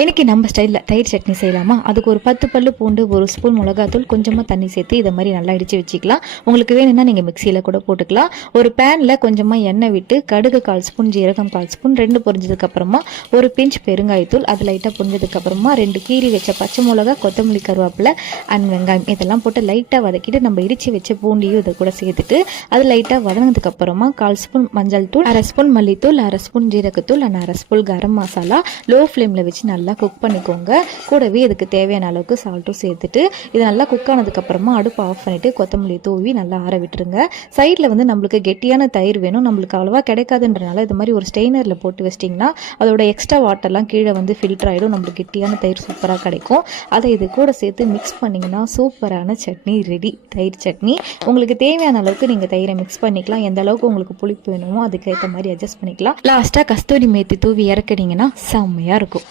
இன்றைக்கி நம்ம ஸ்டைலில் தயிர் சட்னி செய்யலாமா? அதுக்கு ஒரு 10 பல்லு பூண்டு, ஒரு ஸ்பூன் மிளகாத்தூள், கொஞ்சமாக தண்ணி சேர்த்து இதை மாதிரி நல்லா இடித்து வச்சுக்கலாம். உங்களுக்கு வேணும்னா நீங்கள் மிக்சியில் கூட போட்டுக்கலாம். ஒரு பேனில் கொஞ்சமாக எண்ணெய் விட்டு கடுகு 1/4 ஸ்பூன், ஜீரகம் 1/4 ஸ்பூன், 2 பொரிஞ்சதுக்கப்புறமா ஒரு பிஞ்ச் பெருங்காயத்தூள், அது லைட்டாக பொரிஞ்சதுக்கப்புறமா 2 கீரி வச்ச பச்சை மிளகா, கொத்தமல்லி, கருவேப்பிலை அண்ட் வெங்காயம் இதெல்லாம் போட்டு லைட்டாக வதக்கிட்டு நம்ம இடித்து வச்ச பூண்டியும் இதை கூட சேர்த்துட்டு அது லைட்டாக வதங்கினதுக்கப்புறமா 1/4 ஸ்பூன் மஞ்சள் தூள், 1/2 ஸ்பூன் மல்லித்தூள், 1/2 ஸ்பூன் ஜீரகத்தூள் and 1/2 spoon garam masala low ஃப்ளேமில் வச்சு நல்லா குக் பண்ணிக்கோங்க. கூடவே இதுக்கு தேவையான அளவுக்கு சால்ட்டும் சேர்த்துட்டு இது நல்லா குக் ஆனதுக்கப்புறமா அடுப்பு ஆஃப் பண்ணிவிட்டு கொத்தமல்லி தூவி நல்லா ஆற விட்டுருங்க. சைடில் வந்து நம்மளுக்கு கெட்டியான தயிர் வேணும், நம்மளுக்கு அவ்வளோவா கிடைக்காதுன்றனால இது மாதிரி ஒரு ஸ்டெய்னரில் போட்டு வச்சிட்டிங்கன்னா அதோட எக்ஸ்ட்ரா வாட்டர்லாம் கீழே வந்து ஃபில்டர் ஆகிடும், நம்மளுக்கு கெட்டியான தயிர் சூப்பராக கிடைக்கும். அதை இது கூட சேர்த்து மிக்ஸ் பண்ணிங்கன்னா சூப்பரான சட்னி ரெடி. தயிர் சட்னி உங்களுக்கு தேவையான அளவுக்கு நீங்கள் தயிரை மிக்ஸ் பண்ணிக்கலாம். எந்த அளவுக்கு உங்களுக்கு புளிப்பு வேணுமோ அதுக்கேற்ற மாதிரி அட்ஜஸ்ட் பண்ணிக்கலாம். லாஸ்ட்டாக கஸ்தூரி மேத்தி தூவி இறக்குனீங்கன்னா செம்மையாக இருக்கும்.